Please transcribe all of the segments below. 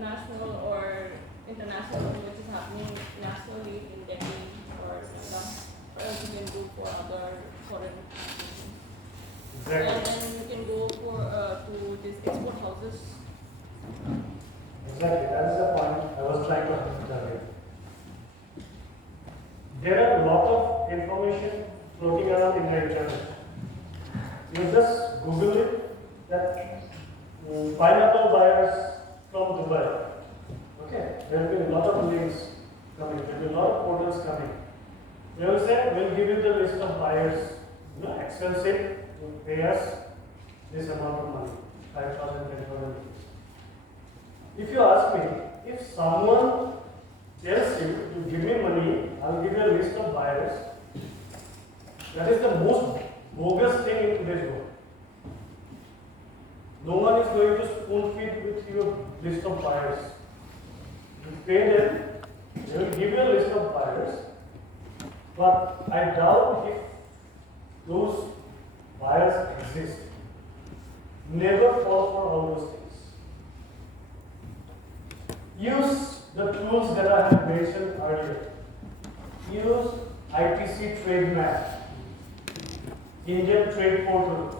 national or international, which is happening nationally in Delhi or Noida, or else you can go for other foreign destinations. Exactly. And then you can go for to these export houses. Exactly. That is the point I was trying to tell you. There are a lot of information floating around in the internet. You just Google it that pineapple buyers from Dubai. Okay, there will be a lot of links coming, there will be a lot of portals coming. They will say, we'll give you the list of buyers, expensive, you pay us this amount of money, 5,000, 10,000. If you ask me, if someone tells you to give me money, I'll give you a list of buyers, that is the most bogus thing in today's world. No one is going to spoon feed with your list of buyers. You pay them, they will give you a list of buyers, but I doubt if those buyers exist. Never fall for all those things. Use the tools that I have mentioned earlier. Use ITC Trade Map, Indian Trade Portal.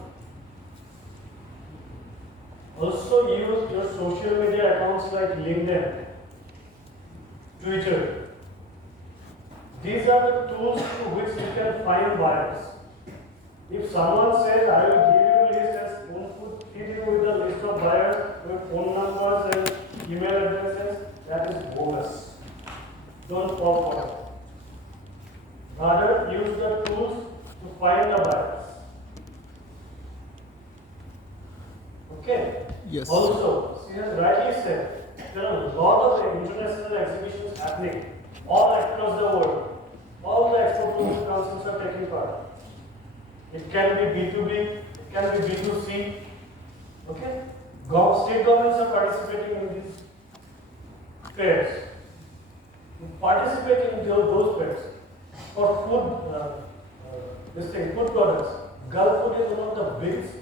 Also use your social media accounts like LinkedIn, Twitter. These are the tools through which you can find buyers. If someone says, I will give you a list and feed you with a list of buyers with phone numbers and email addresses, that is bogus. Don't fall for it. Rather, use the tools to find the buyers. Okay? Yes. Also, she has rightly said, there are a lot of international exhibitions happening all across the world. All the export promotion councils are taking part. It can be B2B, it can be B2C. Okay? State governments are participating in these fairs. Participating in those fairs for food products. Gulf Food is one of the biggest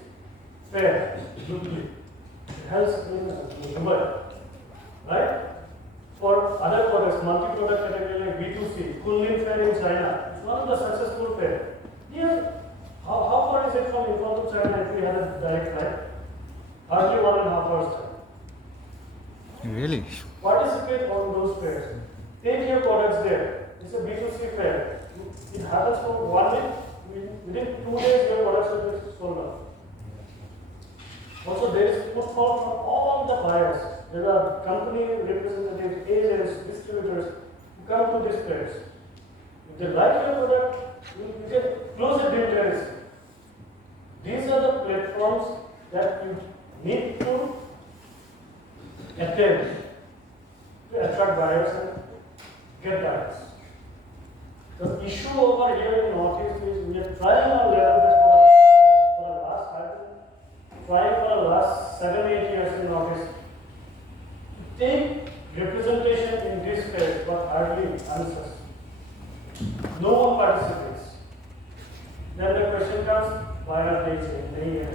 fairs globally. It helps in Dubai, right? For other products, multi-product category like B2C, Kunlun Fair in China, it's one of the successful fair. Here, how far is it from Imphal to China if we had a direct flight? Hardly 1.5 hours time. Really? Participate on those fairs. Take your products there. It's a B2C fair. It happens for 1 week. Within 2 days, your products will be sold out. Also, there is footfall from all the buyers. There are company representatives, agents, distributors who come to these fairs. If they like your product, you get close a deal very soon. These are the platforms that you need to attend to attract buyers and get buyers. The issue over here in Northeast is we are trying our level best for the last 7-8 years in Northeast to take representation in this space, but hardly unsuccessful. No one participates. Then the question comes, why are they saying नहीं है?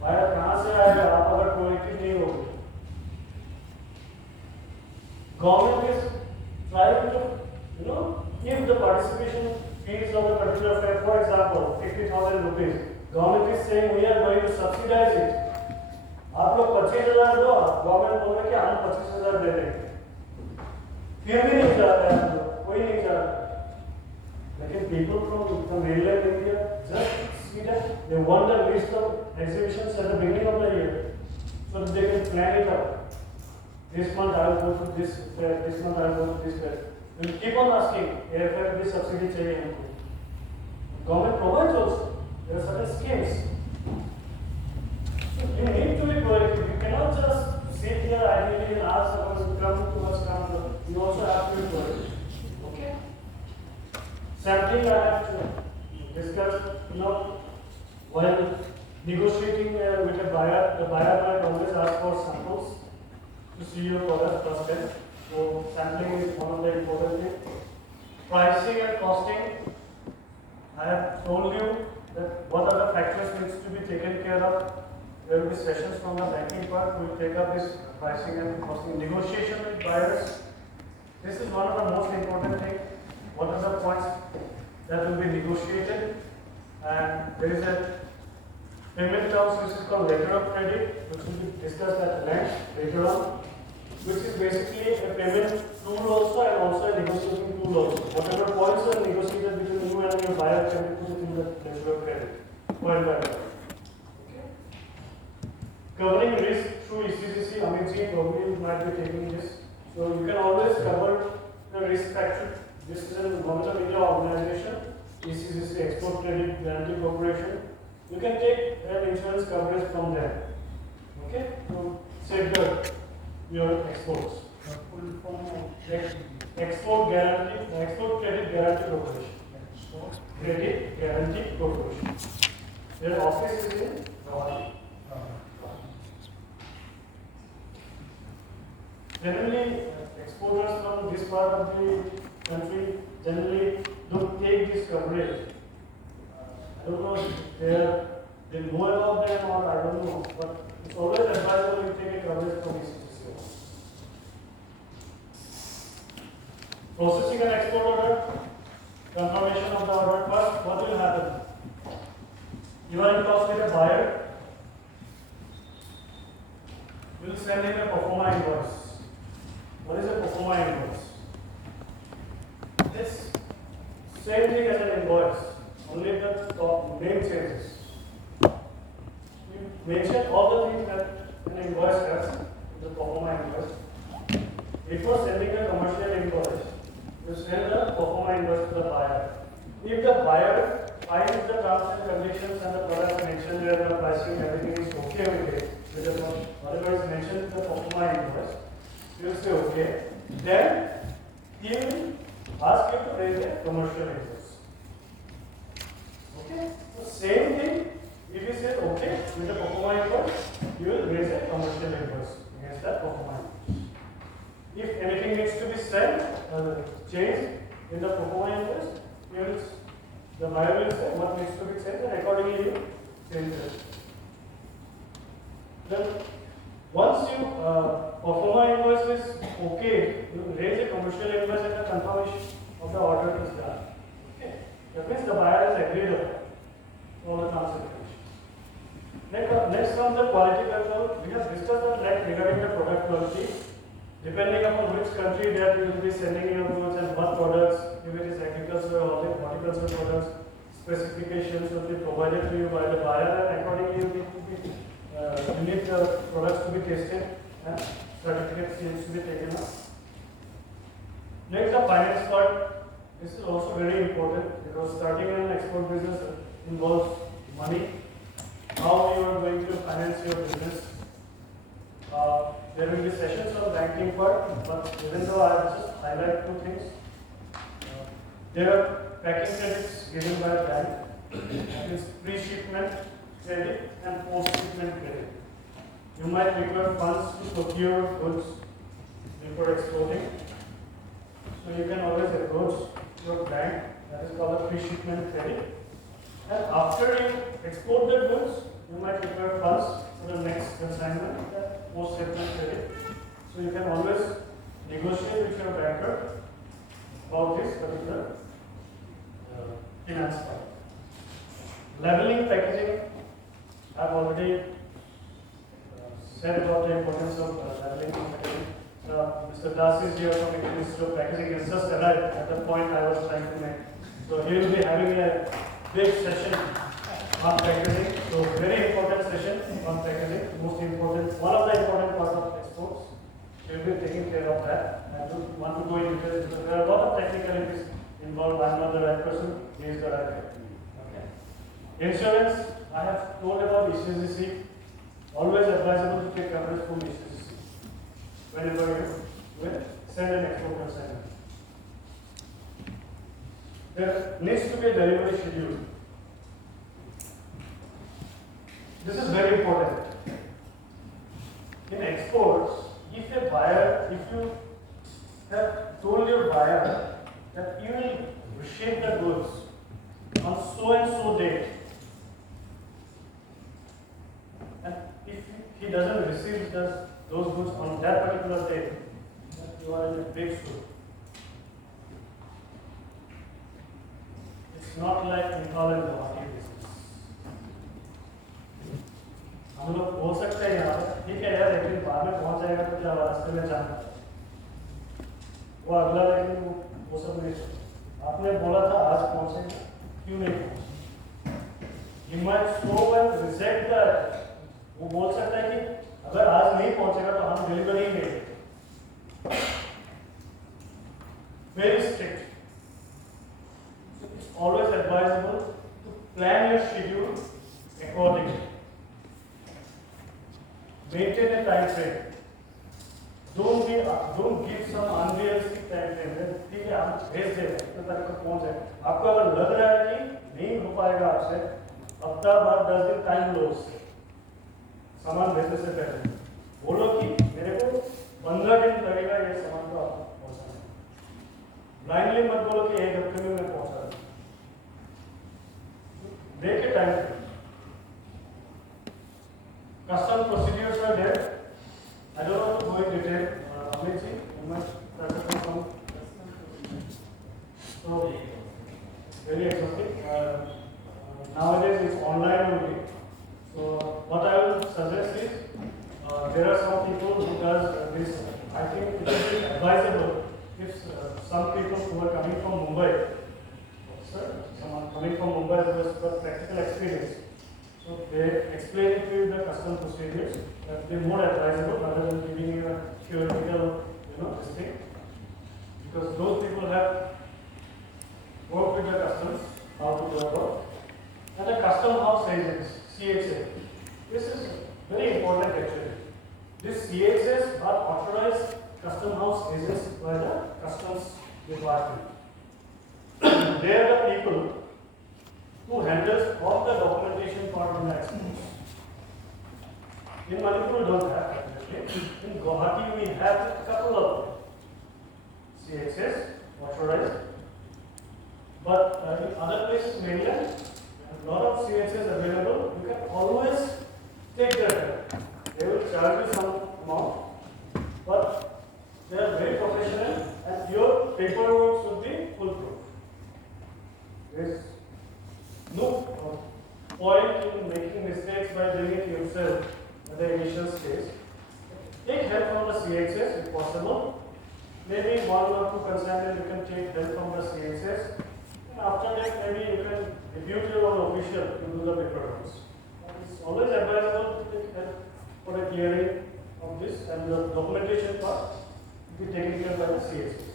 Buyer कहाँ से आएगा? आप अगर proactive नहीं होगे. Government is trying to, give the participation fees of the particular fair. For example, 50,000 rupees. Government is saying we are going to subsidize it. आप लोग 25,000 दो, गवर्नमेंट बोल रहे कि हम 25,000 दे देंगे. फिर भी नहीं जा रहा है, कोई नहीं जा रहा. लेकिन people from the mainland India just see that they want a list of exhibitions at the beginning of the year, so that they can plan it out. This month I will go to this fair, this month I will go to this fair. We will keep on asking, AFF भी subsidy चाहिए हमको. Government provides also. There are certain schemes. So you need to be proactive. You cannot just sit here idly and ask someone to come to us, come to us. You also have to be proactive. Okay? Sampling I have to discuss, while negotiating with a buyer, the buyer might always ask for samples to see your product firsthand. So sampling is one of the important things. Pricing and costing, I have told you that what other factors needs to be taken care of. there will be sessions from the banking part. We will take up this pricing and costing negotiation with buyers. This is one of the most important things. What are the points that will be negotiated? And there is a payment terms which is called letter of credit, which will be discussed at length later on, which is basically a payment tool also and also a negotiating tool also. Whatever points are negotiated between you and your buyer can be put in the letter of credit, point by point. Okay. Covering risk through ECGC, Amitji probably might be taking this. So you can always cover the risk factor. This is a Government of India organization, ECGC, Export Credit Guarantee Corporation. You can take an insurance coverage from them. Okay, to safeguard your exports. Full form of Export Credit Guarantee Corporation. Credit Guarantee Corporation. Their office is in Rawali. Generally, exporters from this part of the country generally don't take this coverage. I don't know if they know about them or I don't know, but it's always advisable you take a coverage from ECGC. Processing an export order, confirmation of the order. First, what will happen? You are in talks with a buyer. You will send him a pro forma invoice. What is a pro forma invoice? This same thing as an invoice, only the top name changes. You mention all the things that an invoice has in the pro forma invoice. Before sending a commercial invoice, you send the pro forma invoice to the buyer. If the buyer finds the terms and conditions and the products mentioned there, the pricing, everything is okay with it, with whatever is mentioned in the pro forma invoice, you will say okay. Then he will ask you to raise a commercial invoice. Okay? So same thing, if you say okay with the pro forma invoice, you will raise a commercial invoice against that pro forma invoice. If anything needs to be said, changed in the pro forma invoice, the buyer will say what needs to be changed and accordingly you change it. Then once you pro forma invoice is okay, you raise a commercial invoice and the confirmation of the order is done. Okay. That means the buyer has agreed on all the terms and conditions. Next on the quality control, we have discussed at length regarding the product quality. Depending upon which country that you will be sending your goods and what products, if it is agriculture or horticulture products, specifications will be provided to you by the buyer and accordingly you need the products to be tested and certificates needs to be taken up. Next, the finance part. This is also very important because starting an export business involves money. How you are going to finance your business. There will be sessions on banking part, but even though I have just highlight two things, there are packing credits given by bank. That is pre-shipment credit and post-shipment credit. You might require funds to procure goods before exporting. So you can always approach your bank, that is called a pre-shipment credit. And after you export the goods, you might require funds for the next consignment, that post-shipment credit. So you can always negotiate with your banker about this particular finance part. Labeling, packaging, I have already said about the importance of labeling and packaging. Mr. Das is here from the Ministry of Packaging. Has just arrived at the point I was trying to make. So he will be having a big session on packaging. So very important session on packaging. Most important, one of the important parts of exports. He will be taking care of that. I don't want to go into details because there are a lot of technicalities involved. I am not the right person. He is the right person. Okay. Insurance. I have told about ECGC. Always advisable to take coverage from ECGC whenever you will send an export consignment. There needs to be a delivery schedule. This is very important. In exports, if you have told your buyer that you will receive the goods on so and so date, and doesn't receive those goods on that particular day, then you are in a big soup. It's not like Nepal and Guwahati business. हम लोग बोल सकते हैं यहाँ पे ठीक है यार, लेकिन बाद में पहुँच जाएगा तो क्या रास्ते में जाना वो अगला, लेकिन वो सब नहीं सोचा। आपने बोला था आज पहुँचेगा, क्यों नहीं पहुँचे? You might so well reject that. वो बोल सकता है कि अगर आज नहीं पहुँचेगा तो हम डिलीवरी नहीं देंगे। Very strict. So it's always advisable to plan your schedule accordingly. Maintain a time frame. Don't give some unrealistic time frame. ठीक है, हम भेज दे रहे हैं, इतने तारीख को पहुंच जाए। आपको अगर लग रहा है कि नहीं हो पाएगा आपसे, हफ्ता भर 10 दिन टाइम लो उससे, सामान भेजने से पहले बोलो कि मेरे को 15 दिन लगेगा ये सामान को आप पहुंचाने। ब्लाइंडली मत बोलो कि 1 हफ्ते में मैं पहुंचा दूँ। Make a time frame. Custom procedures are there. I don't want to go in detail. Amit ji, you might practice some. So, very exotic. Nowadays it's online only. So, what I will suggest is, there are some people who does this. I think it is advisable if some people who are coming from Mumbai, sir, someone coming from Mumbai who has got practical experience. So they explain it to you the custom procedures. They are more advisable rather than giving you a theoretical, this thing. Because those people have worked with the customs, how to go about. And the custom house agents, CHA. This is very important actually. These CHAs are authorized custom house agents by the customs department. They are the people who handles all the documentation part in the exports. In Manipur we don't have that. In Guwahati we have a couple of CHS authorized, but in other places mainland, a lot of CHS available. You can always take their help. They will charge you some amount, but they are very professional and your paperwork should be foolproof. There is no point in making mistakes by doing it yourself at the initial stage. Take help from the CHS if possible. Maybe 1 or 2 consignments you can take help from the CHS. And after that, maybe you can depute your own official to do the paperwork. It's always advisable to take help for the clearing of this, and the documentation part will be taken care by the CHS.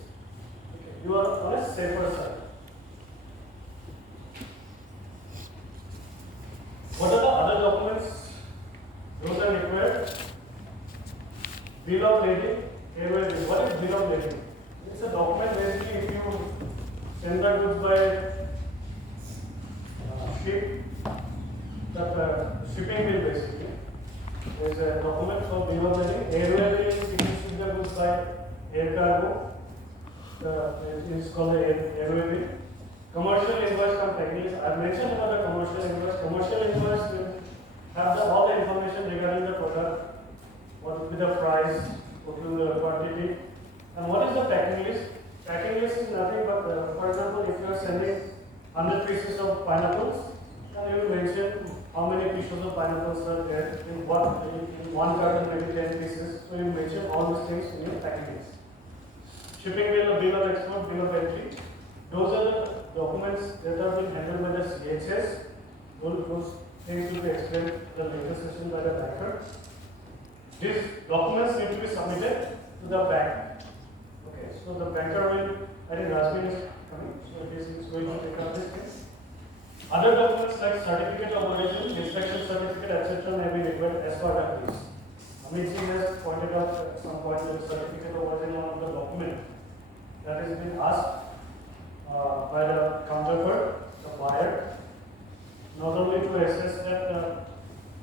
Okay. You are on a safer side. What are the other documents? Those are required. Bill of lading, airway bill. What is bill of lading? It's a document basically if you send the goods by ship, that shipping bill basically. There is a document called bill of lading. Airway bill is if you ship the goods by air cargo. It is called the airway bill. Commercial invoice from techniques. I mentioned about the commercial invoice. Commercial invoice will have all the information regarding the product, what will be the price, what will be the quantity, and what is the packing list. Packing list is nothing but, for example, if you are sending 100 pieces of pineapples, then you will mention how many pieces of pineapples are there, in one carton maybe 10 pieces, so you mention all these things in your packing list. Shipping bill, bill of export, bill of entry. Those are the documents that have been handled by the CHS. Those things will be explained in the later session by the banker. These documents need to be submitted to the bank. Okay, so the banker will, I think Rasmin is coming, so he is going to take up this thing. Other documents like certificate of origin, inspection certificate, etc. may be required as part of this. Amit ji has pointed out at some point the certificate of origin on the document that has been asked by the counterpart, the buyer, not only to assess that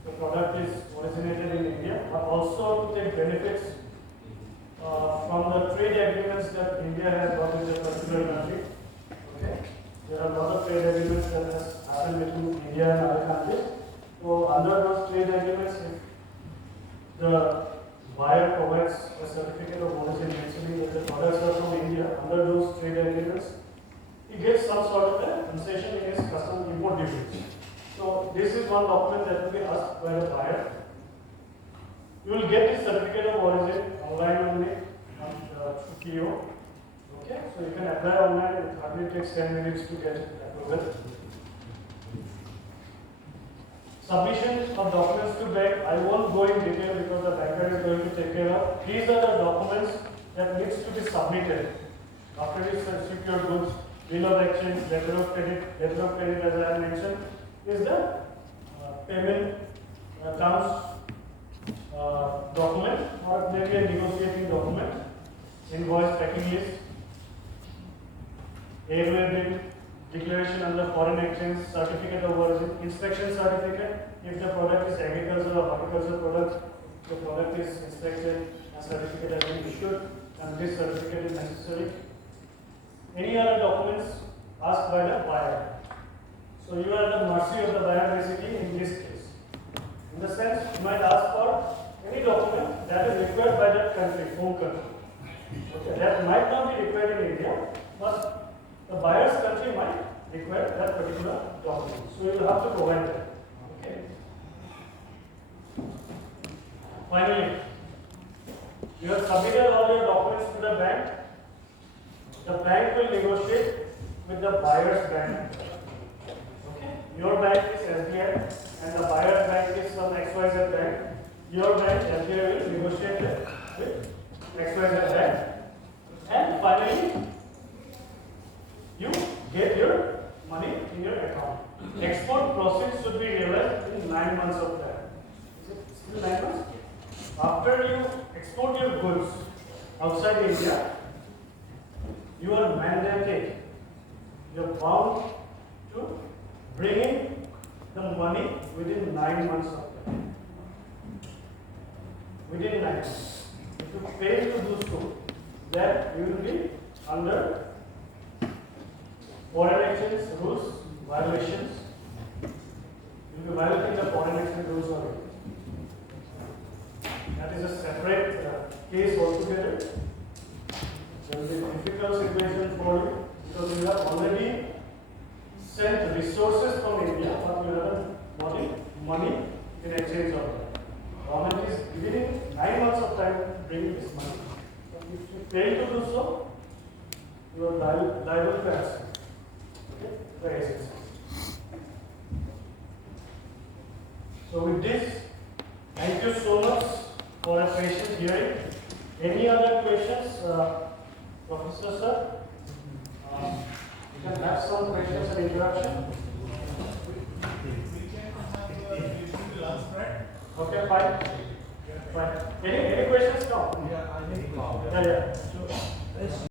the product is originated in India, but also to take benefits from the trade agreements that India has got with a particular country. Okay. There are a lot of trade agreements that has happened between India and other countries. So under those trade agreements, if concession in his custom import duties. So this is one document that will be asked by the buyer. You will get this certificate of origin online only through KIO. Okay, so you can apply online. It hardly takes 10 minutes to get approval. Submission of documents to bank. I won't go in detail because the banker is going to take care of. These are the documents that needs to be submitted after you secure goods, bill of exchange, letter of credit. Letter of credit, as I mentioned, is the payment terms document, or maybe a negotiating document, invoice, packing list, airway bill, declaration under foreign exchange, certificate of origin, inspection certificate. If the product is agricultural or horticultural product, the product is inspected and certificate has been issued, and this certificate is necessary. Any other documents asked by the buyer. So you are at the mercy of the buyer basically in this case. In the sense, you might ask for any document that is required by that country, home country. Okay, that might not be required in India, but the buyer's country might require that particular document. So you will have to provide that. Okay. Finally, you have submitted all your documents to the bank. The bank will negotiate with the buyer's bank. Okay. Your bank is SBI and the buyer's bank is some XYZ bank. Your bank, SBI, will negotiate with XYZ bank. And finally, you get your money in your account. Export proceeds should be realized in 9 months of time. Is it still 9 months? After you export your goods outside India, you are mandated, you are bound to bring in the money within 9 months of time. Within 9 months. If you fail to do so, then you will be under foreign exchange rules violations. You will be violating the foreign exchange rules already. That is a separate case altogether. There will be a difficult situation for you because you have already sent resources from India, but you haven't wanted money in exchange of that. Government is giving 9 months of time to bring this money. But if you fail to do so, you are liable to accident. The agency. So with this, thank you so much for a patient hearing. Any other questions, Professor sir? You can have some questions and interaction. Okay, fine. Fine. Any questions now? Yeah, I think. Yeah. Sure.